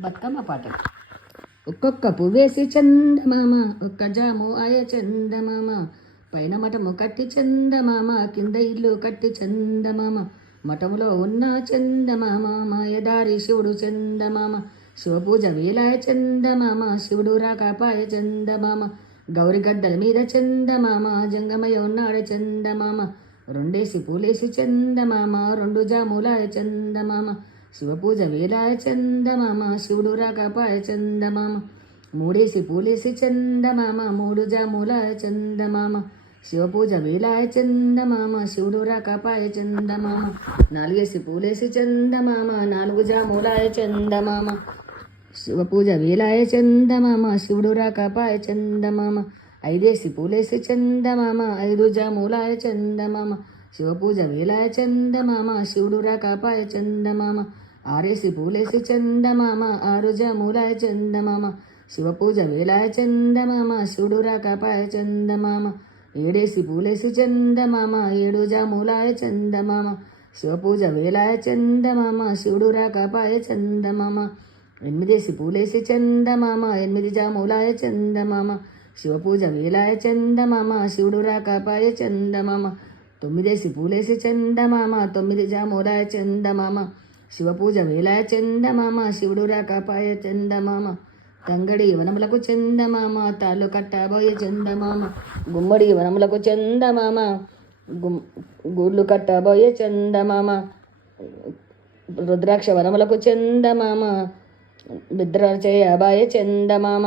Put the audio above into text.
బతుకమ్మ పాటలు ఒక్కొక్క పువ్వేసి చందమామ ఒక్క జాము ఆయ చందమామ పైన మఠము కట్టి చందమామ కింద ఇల్లు కట్టి చందమామ మఠములో ఉన్న చందమామ మాయదారి శివుడు చందమామ శివపూజ వేలాయ చందమామ శివుడు రాకాపాయ చందమామ గౌరి గద్దల మీద చందమామ జంగమయ్య ఉన్నాడు చందమామ రెండేసి పూలేసి చందమామ రెండు జాములాయ చందమామ శివపూజ వేలాయ చందమామ శివుడు రాకపాయ చందమామ మూడేసి పూలేసి చందమామ మూడు జాములాయ చందమామ శివపూజ వేలాయ చందమామ శివుడు రాకపాయ చందమామ నాలుగేసి పూలేసి చందమామ నాలుగు జాములాయ చందమామ శివపూజ వేలాయ చందమామ శివుడు రాకపాయ చందమామ ఐదేసి పూలేసి చందమామ ఐదు జాములాయ చందమామ శివపూజ వేలాయ చందమామ శివుడు రాకపాయ చందమామ ఆరేసి పూలేసి చందమామ ఆరుజ మూలాయ చందమామ శివపూజ వేలాయ చందమామ శివుడు రాకపాయ చందమామ ఏడేసి పూలేసి చందమామ ఏడు జాములాయ చందమామ శివపూజ వేలాయ చందమామ శివుడు రాకపాయ చందమామ ఎనిమిదేసి పూలేసి చందమామ ఎనిమిది జాములాయ చందమామ శివపూజ వేలాయ చందమామ శివుడు రాకపాయ చందమామ తొమ్మిదేసి పూలేసి చందమామ తొమ్మిది జాముల చందమామ శివపూజ వేలాయ చందమామ శివుడు రాకపాయ చందమామ తంగడి వనములకు చందమామ తాళ్ళు కట్టబోయే చందమామ గుమ్మడి వనములకు చందమామ గుమ్ గూళ్ళు కట్టబోయే చందమామ రుద్రాక్ష వనములకు చందమామ నిద్ర చేయబాయే చందమామ